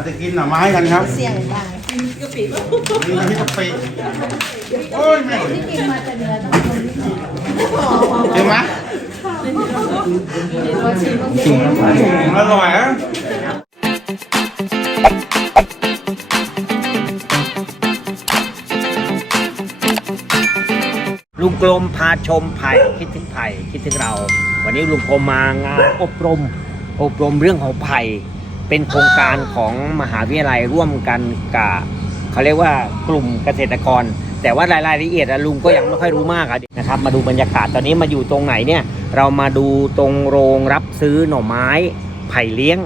เราจะกินหน่อไม้กันครับเสี่ยงบ้างนี่น้ำพริกกะปิโอ้ยแม่ที่กินมาแต่เนื้อต้องคนที่เห็นไหมจริงครับอร่อยนะลุงกลมพาชมไผ่คิดถึงไผ่คิดถึงเรา วันนี้ลุงกลมมางานอบรม อบรมเรื่องของไผ่ เป็นโครงการของมหาวิทยาลัยร่วมกันกับเขาเรียกว่ากลุ่มเกษตรกร แต่ว่ารายละเอียดอะลุงก็ยังไม่ค่อยรู้มากอะนะครับ มาดูบรรยากาศตอนนี้มาอยู่ตรงไหนเนี่ยเรามาดูตรงโรงรับซื้อหน่อไม้ไผ่เลี้ยง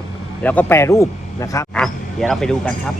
แล้วก็แปรรูปนะครับอะเดี๋ยวเราไปดูกันครับ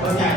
ส่วนใจ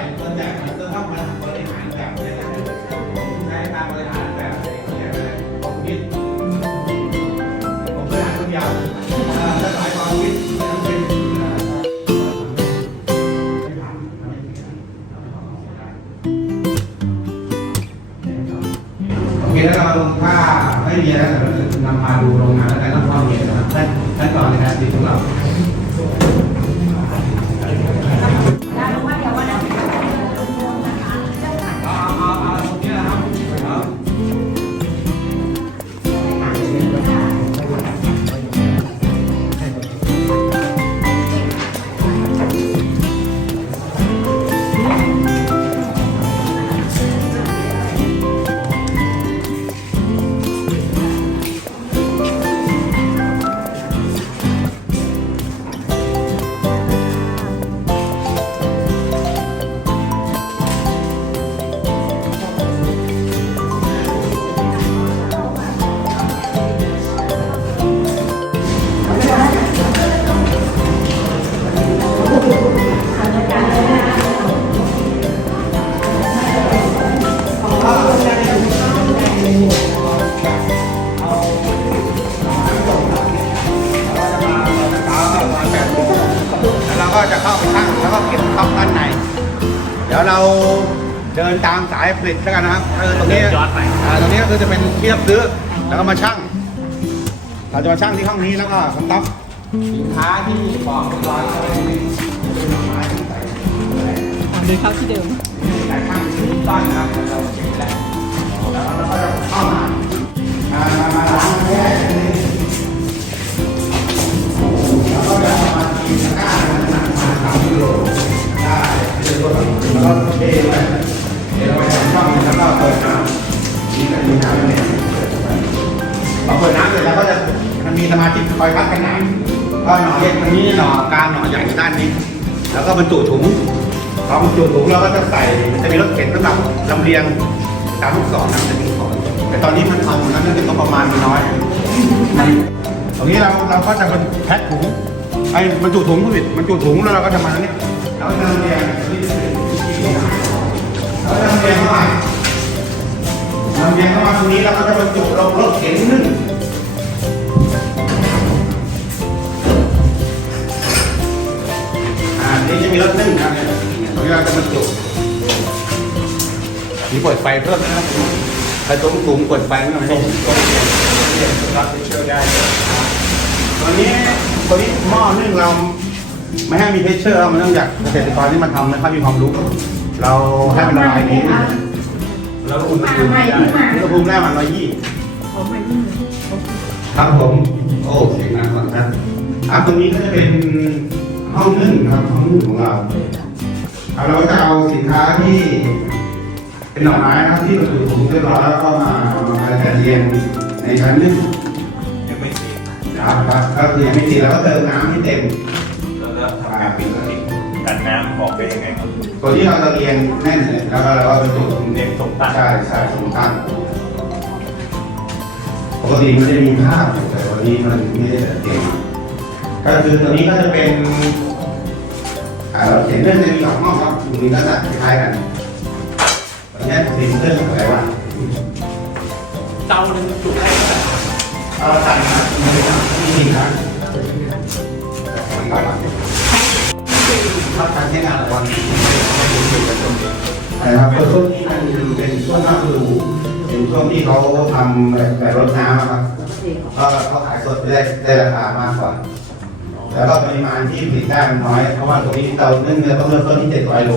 ามสายผลิตแล้วกันนะครับเออตรงนี้ย้อนไปอ่าตรงนี้ก็คือจะเป็นที่รับซื้อแล้วก็มาชั่งเราจะมาชั่งที่ห้องนี้แล้วก็สต็อกสินค้าที่บอกเรียบร้อยก็จะเป็นไม้ที่ใส่เดินเข้าที่เดิมใส่ข้างทุกต้นนะครับเราเช็คแล้วแล้วเราก็จะเข้ามามามามาล้างแยกตรงนี้แล้วก็จะเอามาตีตะกร้าขนาดมาสามกิโลได้เป็นรถแล้วก็เทไป เทไปทำช่องแล้วก็เปิดน้ำนี่ก็มีน้ำเนี่ยพอเปิดน้ำเสร็จแล้วก็จะมันมีสมาชิกคอยวัดขนาดก็หน่อเล็กตรงนี้หน่อกลางหน่อใหญ่อยู่ด้านนี้ แล้วก็บรรจุถุงพอบรรจุถุงเราก็จะใส่มันจะมีรถเข็นสำหรับลำเลียงตามลูกศรนะจะมีลูกศรแต่ตอนนี้มันเอาแล้วเนื่องจากงบประมาณมันน้อยตรงนี้เราเราก็จะเป็นแพ็คถุงไอ้บรรจุถุงผู้ผิดบรรจุถุงแล้วเราก็จะมาตรงนี้เราก็จะลำเลียง ลำเลียงเข้ามาลำเลียงเข้ามาตรงนี้แล้วก็จะบรรจุลงรถเข็นนึ่งอ่านี่จะมีรถนึ่งครับเนี่ยตรงนี้เราจะบรรจุมีเปิดไฟเพิ่มนะครับใครตุ้มถุงเปิดไฟไม่ต้องให้รับเชื่อได้ตอนนี้ตอนนี้หม้อนึ่งเราไม่ให้มีเพชเชอร์มันต้องอยากเกษตรกรที่มันทำไม่ค่อยมีความรู้ เราให้มันละลายนี้แล้วอุณหภูมิได้อุณหภูมิแรกมันร้อยยี่ครับผม โอ้เสียงดังก่อนครับอะตรงนี้ก็จะเป็นห้องห้องนึ่งครับห้องนึ่งของเราครับเราก็จะเอาสินค้าที่ เป็นดอกไม้นะครับที่บรรจุถุงเรียบร้อยแล้วก็มามาจัดเรียงในชั้นนึ่งยังไม่ติดครับครับก็คือยังไม่ติดแล้วก็เติมน้ำให้เต็มแล้วก็ทำงานปิดสนิทกันน้ำออกไปยังไงครับ ตัวที่เราจะเรียงแน่นเลยแล้วก็เราก็บรรจุถุงเน้นตกตั้งใช่ใช่ถุงตั้งปกติมันจะมีภาพอยู่แต่วันนี้มันไม่ได้จัดเต็มก็คือตัวนี้ก็จะเป็นอ่าเราเขียนเรื่องจะมีสองห้องครับมีลักษณะคล้ายๆกันตอนนี้เป็นเรื่องอะไรวะเตาหนึ่งจุได้เท่าไหร่เอาตัดนะมีสี่ครั้งถ้าการใช้งานละวันนะครับช่วงนี้มันเป็นช่วงหน้าฤดูเป็นช่วงที่เขาทำแบบแบบรดน้ำอะครับก็เขาขายสดได้ได้ราคามากกว่า แล้วก็ปริมาณที่ผลิตได้มันน้อย เพราะว่าตรงนี้เราเนื่องจากต้องเริ่มต้นที่700โล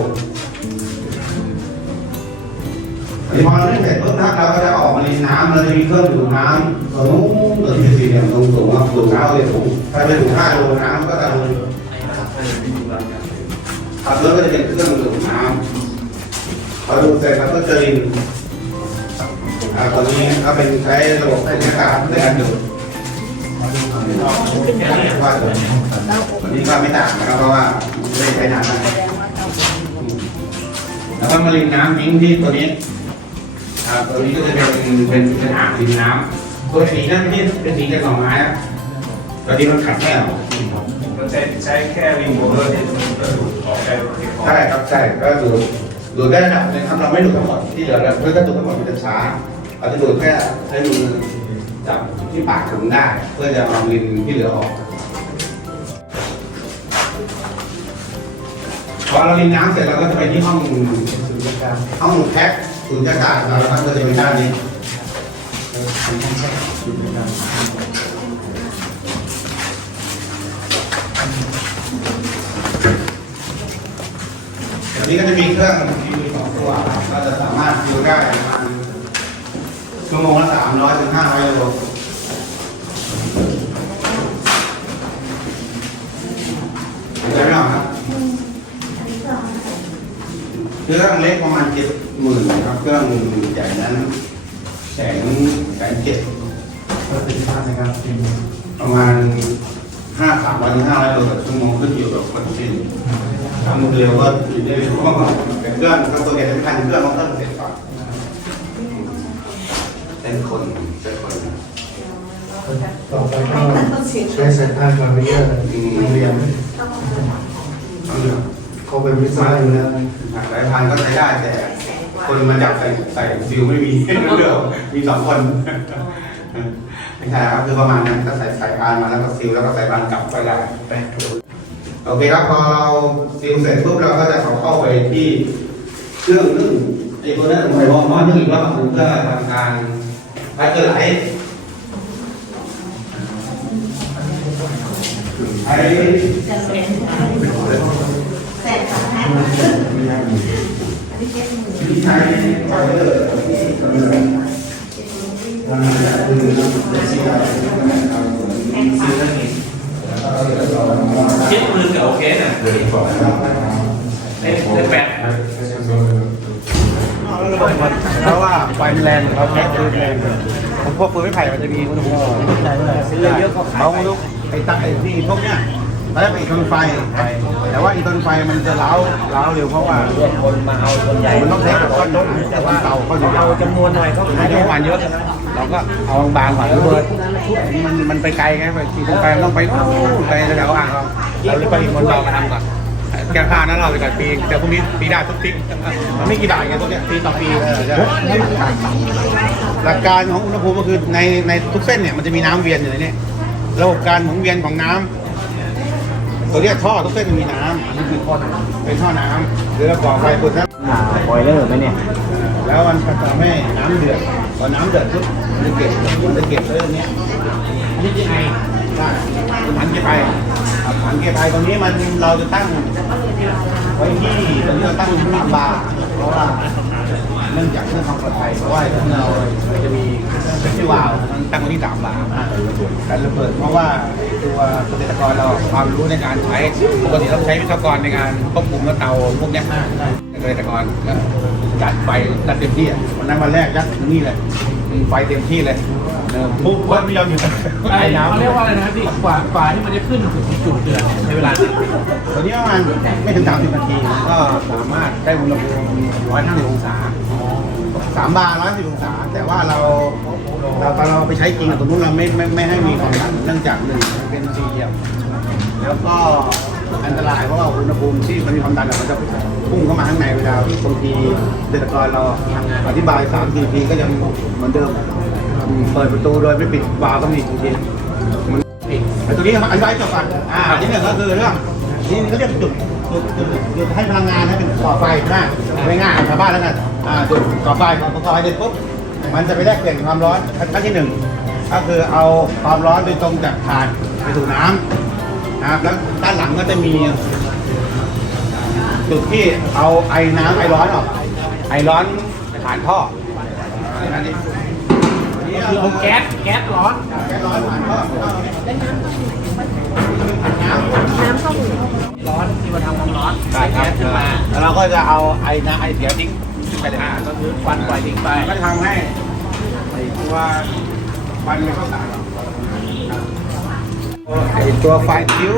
พอเราเล่นเสร็จปุ๊บนะเราก็จะออกมาในน้ำเราจะมีเครื่องดูดน้ำตรงนู้นตัวที่สี่เหลี่ยมตรงสูงครับดูดน้ำเลยสูงถ้าไปดูด5โลน้ำก็จะลงครับแล้ก็จะเป็นเครื่องดูด พอดูดเสร็จเราก็จะรินอ่าตอนนี้ก็เป็นใช้ระบบเป็นอากาศในการดูดว่าดูดวันนี้ก็ไม่ต่างนะครับเพราะว่าไม่ได้ใช้น้ำอะไรแล้วก็มารินน้ำทิ้งที่ตัวนี้ครับตัวนี้ก็จะเป็นเป็นเป็นอ่างดินน้ำตัวสีนั่นที่เป็นสีจากดอกไม้อะตอนนี้มันขัดแก้วมันใช้ใช้แค่รีโมทเลยที่มันก็ดูดออกได้โอเคพอใช่ครับใช่ก็ดู ดดูดได้ระดับนึงครับเราไม่ดูดทั้งหมดที่เหลือเราเพื่อถ้าดูทั้งหมดมันจะช้าเราจะดูดแค่ใช้มือจับที่ปากถึงได้ เพื่อจะเอาลิ้นที่เหลือออกพอเราลิ้นน้ำเสร็จเราก็จะไปที่ห้องห้องแพ็คสุญญากาศเราแล้วก็จะเป็นด้านนี้ อันนี้ก็จะมีเครื่องคิวสองตัวก็จะสามารถคิวได้ประมาณชั่วโมงละสามร้อยถึงห้าร้อยโลใช่ไหมครับเครื่องเล็กประมาณเจ็ดหมื่นครับเครื่องใหญ่นั้นแสนแสนเจ็ดประสิทธิภาพในการพิมพ์ประมาณห้าสามร้อยถึงห้าร้อยโลต่อชั่วโมงขึ้นอยู่กับคนสิ้น ทำเร็วก็อยู่ได้เป็นห้องเป็นเครื่องก็ตัวใหญ่สำคัญเครื่องต้องตั้งเสร็จก่อนเป็นคนเป็นคนต่อไปก็ใช้สายพานการไปเยอะเรียนเขาเป็นวิศวะอยู่แล้วสายพานก็ใช้ได้แต่ คนมาจับใส่ใส่ซิลไม่มีเดียวมีสองคนไม่ใช่ครับคือประมาณนั้นก็ใส่สายพานมาแล้วก็ซิลแล้วก็สายพานกลับไปได้ โอเคครับพอเราซิลเสร็จปุ๊บเราก็จะเข้าไปที่เครื่องนึ่งไอ้ตัวนั้นหมายความว่านึ่งอีกรอบหนึ่งเพื่อทำการพัดเกลือไหลไอ้แสนสองพันที่ใช้ไฟเบอร์ที่กำลังทำงานคือเป็นสีดำสีน้ำเงินแล้วก็เดี๋ยวเรา เช็ดมือก็โอเคนะเดี๋ยวบอกเล่นเล่นแปดเพราะว่าไฟมันแรงเราแก๊สปืนแรงผมพวกปืนไม่ไผ่มันจะมีอุณหภูมิใช่ไหมซื้อเยอะเขาขายเขาไม่รู้ไอ้ตักไอ้ที่พวกเนี้ย เขาจะเป็นอีกตนไฟ แต่ว่าอีตนไฟมันจะเล้าเล้าเร็วเพราะว่าเพื่อนคนมาเอาส่วนใหญ่มันต้องใช้กับก้อนต้นแต่ว่าเตาเขาจะเอาจำนวนหน่อยเขาขายไม่ต้องมันเยอะ เราก็เอาบางๆก่อนระเบิดมันมันไปไกลไงไปที่ต้นไฟมันต้องไปนู่นไปแถวอ่างเราเราเลยไปอีกคนเบามาทำก่อนแก้ผ้านั้นเราไปก่อนปีแต่พวกนี้ปีได้ทุกปีมันไม่กี่บาทไงตัวเนี้ยปีต่อปีเออใช่หลักการของอุณหภูมิก็คือในในทุกเส้นเนี่ยมันจะมีน้ำเวียนอยู่ในนี้ระบบการหมุนเวียนของน้ำ ตัวเนี้ยท่อทุกเส้นมันมีน้ำอันนี้คือท่อน้ำเป็นท่อน้ำหรือเราก่อไฟปุ๊บนะอ่าบอยเลอร์ไหมเนี่ยแล้วมันจะทำให้น้ำเดือดพอน้ำเดือดปุ๊บมันจะเก็บมันจะเก็บเรื่องนี้นี่ที่ไอได้ถังเก็บไอครับถังเก็บไอตรงนี้มันเราจะตั้ง ไว้ที่ตอนนี้เราตั้งสามบาร์เพราะว่าเนื่องจากเรื่องความปลอดภัยเพราะว่าเราเราจะมีที่วาวมันตั้งไว้ที่สามบาร์การระเบิดเพราะว่าตัวเกษตรกรเราความรู้ในการใช้ปกติเราใช้วิศวกรในการควบคุมเตาพวกนี้เกษตรกรก็จัดไฟจัดเต็มที่อะวันนั้นวันแรกยัดถึงนี่เลยไฟเต็มที่เลย เออปุ๊บก็ไม่ยอมหยุดไอ้ไอ้น้ำเขาเรียกว่าอะไรนะพี่กว่ากว่าที่มันจะขึ้นถึงจุดเดือดเนี่ยใช้เวลาตอนนี้ประมาณไม่ถึง 30 นาที ก็สามารถได้อุณหภูมิ150องศาสามบาร์110องศา แต่ว่าเราเราตอนเราไปใช้จริงอะตรงนู้นเราไม่ไม่ไม่ให้มีความดันเนื่องจากหนึ่งมันเป็นสี่เหลี่ยมแล้วก็อันตรายเพราะว่าอุณหภูมิที่มันมีความดันอะมันจะพุ่งเข้ามาข้างในเวลาที่บางทีเกษตรกรเราอธิบายสามสี่ทีก็ยังเหมือนเดิม เปิดประตูโดยไม่ปิดวาล์วก็มีบางทีมันแต่ตัวนี้อธิบายจบก่อนอ่าที่หนึ่งก็คือเรื่องนี่เขาเรียกจุดจุดจุดจุดให้พลังงานให้เป็นก่อไฟนะไม่ง่ายชาวบ้านแล้วกันอ่าจุดก่อไฟก่อก่อไฟเสร็จปุ๊บมันจะไปแลกเปลี่ยนความร้อนขั้นที่หนึ่งก็คือเอาความร้อนโดยตรงจากถ่านไปสู่น้ำนะครับแล้วด้านหลังก็จะมีจุดที่เอาไอ้น้ำไอร้อนออกไอร้อนผ่านท่อ อันนี้คือเอาแก๊สแก๊สร้อนแก๊สร้อนผ่านท่อน้ำเข้าหูร้อนที่มาทำความร้อนใช่ครับแก๊สขึ้นมาแล้วเราก็จะเอาไอ้น้ำไอเสียทิ้งขึ้นไปเลยอ่าก็คือควันปล่อยทิ้งไปก็จะทำให้ไอ้ตัวควันไม่เข้าตาเราไอ้ตัวไฟคิ้ว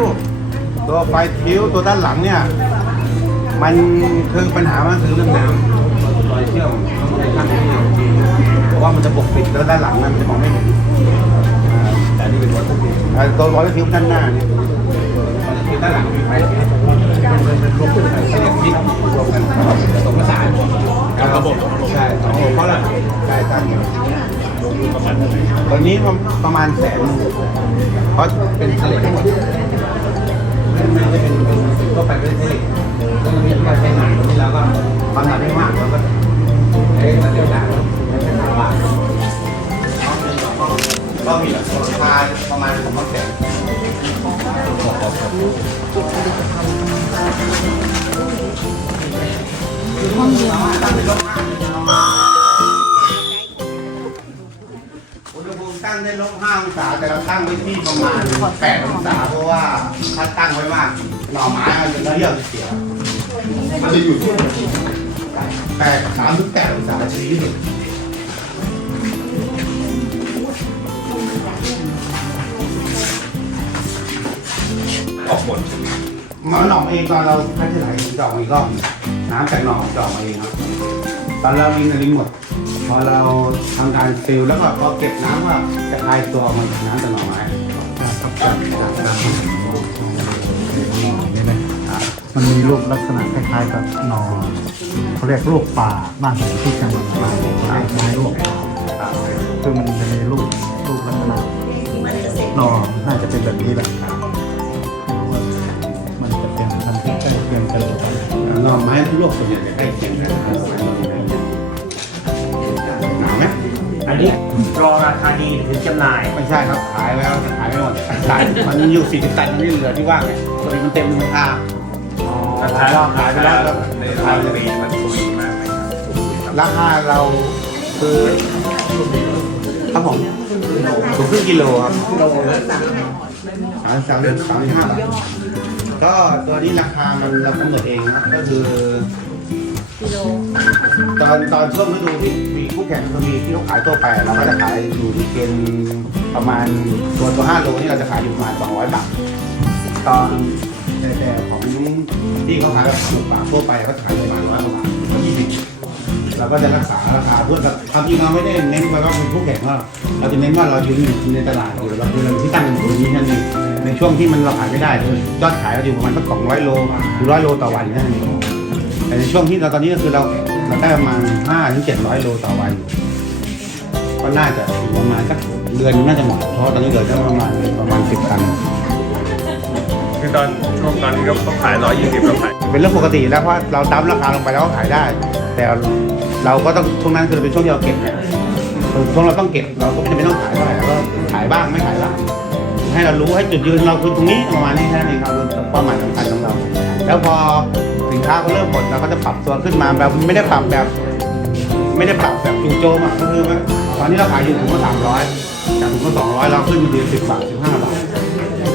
ตัวไฟคิ้วตัวด้านหลังเนี่ยมันคือปัญหามันคือเรื่องน้ำรอยเชี่ยวต้องใช้ช่างที่ดีเพราะ ว่ามันจะปกปิดแล้วด้านหลังนั้นมันจะมองไม่เห็นอ่าแต่นี่เป็นรอยปกปิดอ่าตัวรอยคิ้วด้านหน้าเนี่ยรอยคิ้วด้านหลังมีไฟมันเป็นรวมกันเขาเรียกมิกรวมกันผสมผสานกับระบบใช่สองเพราะอะไรใช่ตั้งอยู่ตอนนี้ประมาณแสนเพราะเป็นเฉลี่ยทั้งหมดไม่ได้เป็นเป็นทั่วไปเป็นเแประมาณ8องศาเพราะว่าถ้าตั้งไว้มากหน่อไม้มันจะเหี่ยวเสีย มันจะอยู่ที่8 3ถึง8องศาชี้ที่สุดออกหมดหมอหน่อเองตอนเราคัดที่ไหลจะออกมาอีกรอบน้ำจากหน่อจะอกมาเองครับ ตอนเราลิงกับลิงหมด พอเราทำการฟิลแล้วก็พอเก็บน้ำว่าจะคลายตัวออกมาจากน้ำจากหน่อ ไม้มันมีรูปลักษณะคล้ายๆกับนอนเขาเรียกรูปป่าบ้านผมที่จังหวัดป่าเขาเรียกไม้รูปป่าคือมันจะมีรูปรูปลักษณะนอนน่าจะเป็นแบบนี้แหละมันจะเป็นพันธุ์ที่ใกล้เคียงกันเลยหน่อไม้ทุกโลกส่วนใหญ่จะใกล้เคียงกัน นนี้รอราคาดีถึงจำหน่าย ไม่ใช่ครับขายแล้วขายไม่หมดขายมันอยู่สี่สิบตันมันไม่เหลือที่ว่างไงพอดีมันเต็มราคาขายรอบขายไปแล้วก็ในขายเลยปีมันสวยมากไหมครับราคาเราคือครับผมถูกครึ่งกิโลครับสามสามเดือนสามสิบห้าบาทก็ตัวนี้ราคามันเรากำหนดเองนะก็คือ ตอนตอนช่วงฤดูที่มีคู่แข่งก็มีที่เขาขายตัวไปเราก็จะขายอยู่ที่เกณฑ์ประมาณตัวตัวห้าโลนี่เราจะขายอยู่ประมาณสองร้อยบาทตอนแต่แต่ของที่เขาขายแบบถูกปากทั่วไปก็จะขายประมาณร้อยกว่าบาทยี่สิบเราก็จะรักษาราคาเพื่อกับความจริงเราไม่ได้เน้นว่าเราเป็นคู่แข่งว่าเราจะเน้นว่าเรายืนอยู่ในตลาดอยู่เราคือเราที่ตั้งอยู่ตรงนี้นั่นเองในช่วงที่มันเราขายไม่ได้ยอดขายเราอยู่ประมาณสักสองร้อยโลหรือร้อยโลต่อวันนั่นเอง แต่ในช่วงที่เราตอนนี้ก็คือเราเราได้ประมาณ5ถึง700โลต่อวันก็น่าจะถึงประมาณสักเดือนน่าจะหมดเพราะตอนนี้เหลือแค่ประมาณประมาณ10ตันคือตอนช่วงตอนนี้ก็ต้องขายร้อยยี่สิบแล้วขายเป็นเรื่องปกติแล้วเพราะเราดั้มราคาลงไปแล้วก็ขายได้ แต่เราก็ต้องช่วงนั้นคือเป็นช่วงที่เราเก็บไงคือช่วงเราต้องเก็บเราก็ไม่จำเป็นต้องขายเท่าไหร่เราก็ขายบ้างไม่ขายบ้างให้เรารู้ให้จุดยืนเราคือตรงนี้ประมาณนี้แค่นั้นเองครับคือเป้าหมายสำคัญของเรา แล้วพอสิน ค้าเขาเริ่มหมดเราก็จะปรับตัวขึ้นมาแบบไม่ได้ปรับแบบ ไม่ได้ปรับแบบจู่โจมอะก็คือว่าตอนนี้เราขายอยู่ถุงละสามร้อยจากถุงละสองร้อยเราขึ้นมาทีสิบบาทสิบห้าบาท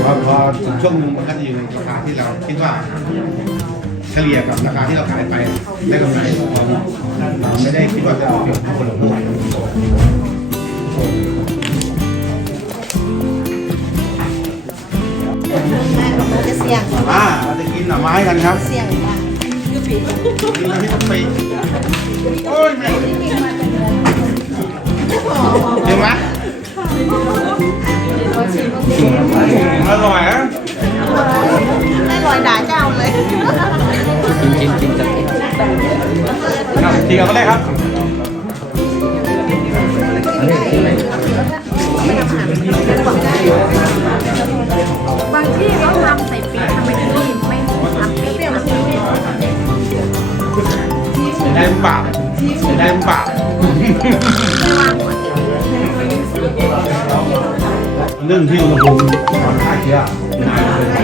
พอพอถึงช่วงหนึงมันก็จะอยู่ในราคาที่เราคิดว่าเฉลี่ยกับราคาที่เราขายไปได้กำไรเราไม่ได้คิดว่าจะเอาเปรียบคนละพวกจะเสี่ยงอ่าเราจะกินหน่อไม้กันครับเสี่ยงบ้างกินน้ำพริกกะปิ โอ้ยแม่เห็นไหมอร่อยอะไม่ลอยด่าเจ้าเลยกินกินจะกินทีกันก็ได้ครับบางที่เขาทำใส่ปีกทำไมที่นี่ ได้หรือเปล่าเสียได้หรือเปล่าเรื่องที่อุณหภูมิตอนฆ่าเชื้อนานเกินไป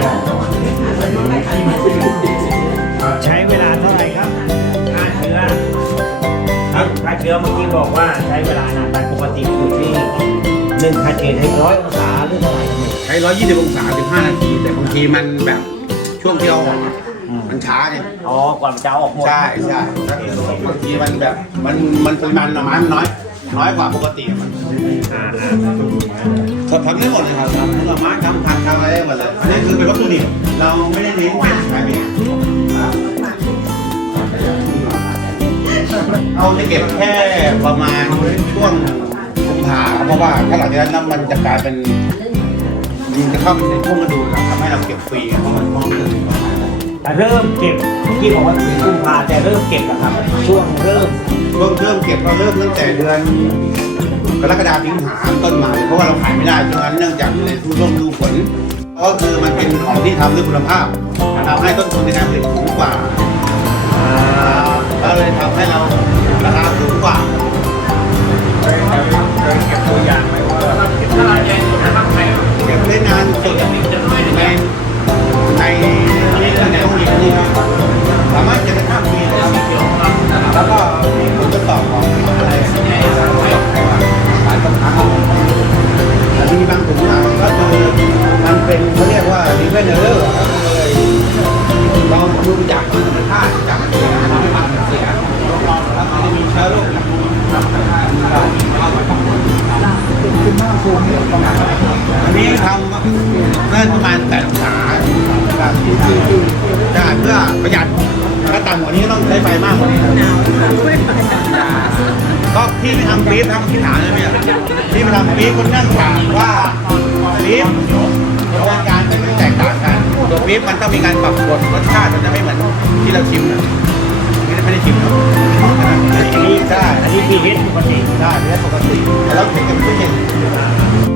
ใช้เวลาเท่าไหร่ครับฆ่าเชื้อครับฆ่าเชื้อเมื่อกี้บอกว่าใช้เวลานานไปปกติอยู่ที่หนึ่งคาเจนให้ร้อยองศาหรือเท่าไหร่ใช้120องศา15นาที แต่บางทีมันแบบช่วงที่เราออก มันช้าเนี่ยอ๋อ ก่อนจะเอาออกหมด ใช่ใช่บางทีมันแบบมันมันปริมาณหน่อไม้มันน้อย น้อยกว่าปกติมันอ่าทำทำได้หมดเลยครับทำหน่อไม้ทำผัดทำอะไรได้หมดเลยอันนี้คือเป็นวัตถุดิบเราไม่ได้เน้นเป็นขายเองเอาจะเก็บแค่ประมาณช่วงกุมภาเพราะว่าถ้าหลังจากนั้นน้ำมันจะกลายเป็นมันจะเข้าในช่วงฤดูทำให้เราเก็บฟรีเพราะมันมองไม่ถึงแต่ เริ่มเก็บเมื่บอกว่าถึงกุมภาจะเริ่มเก็บแล้วครับ ช่วงเริ่มเริ่มเริ่มเก็บเราเริ่มตั้งแต่เดือนกรกฎาคมสิงหาต้นมาเพราะว่าเราขายไม่ได้ช่วงนั้นเนื่องจากอยู่ในช่วงดูฝนก็คือมันเป็นของที่ทำด้วยคุณภาพทำให้ต้นทุนในการผลิตสูงกว่าก็เลยทำให้เราราคาสูงกว่า เพื่อประหยัดถ้าต่ำกว่านี้ก็ต้องใช้ไฟมากกว่านี้ก็ที่ไม่ทำปี๊บทำที่ฐานเลยเนี่ยที่ไม่ทำปี๊บคนนั่งถามว่าปี๊บกระบวนการมันแตกต่างกันตัวปี๊บมันต้องมีการปรับกดรสชาติมันจะไม่เหมือนที่เราชิมนะไม่ได้ไม่ได้ชิมอันนี้ใช่อันนี้พีเอสปกติได้ไม่ได้ปกติแต่เราเก็บกันไม่เห็น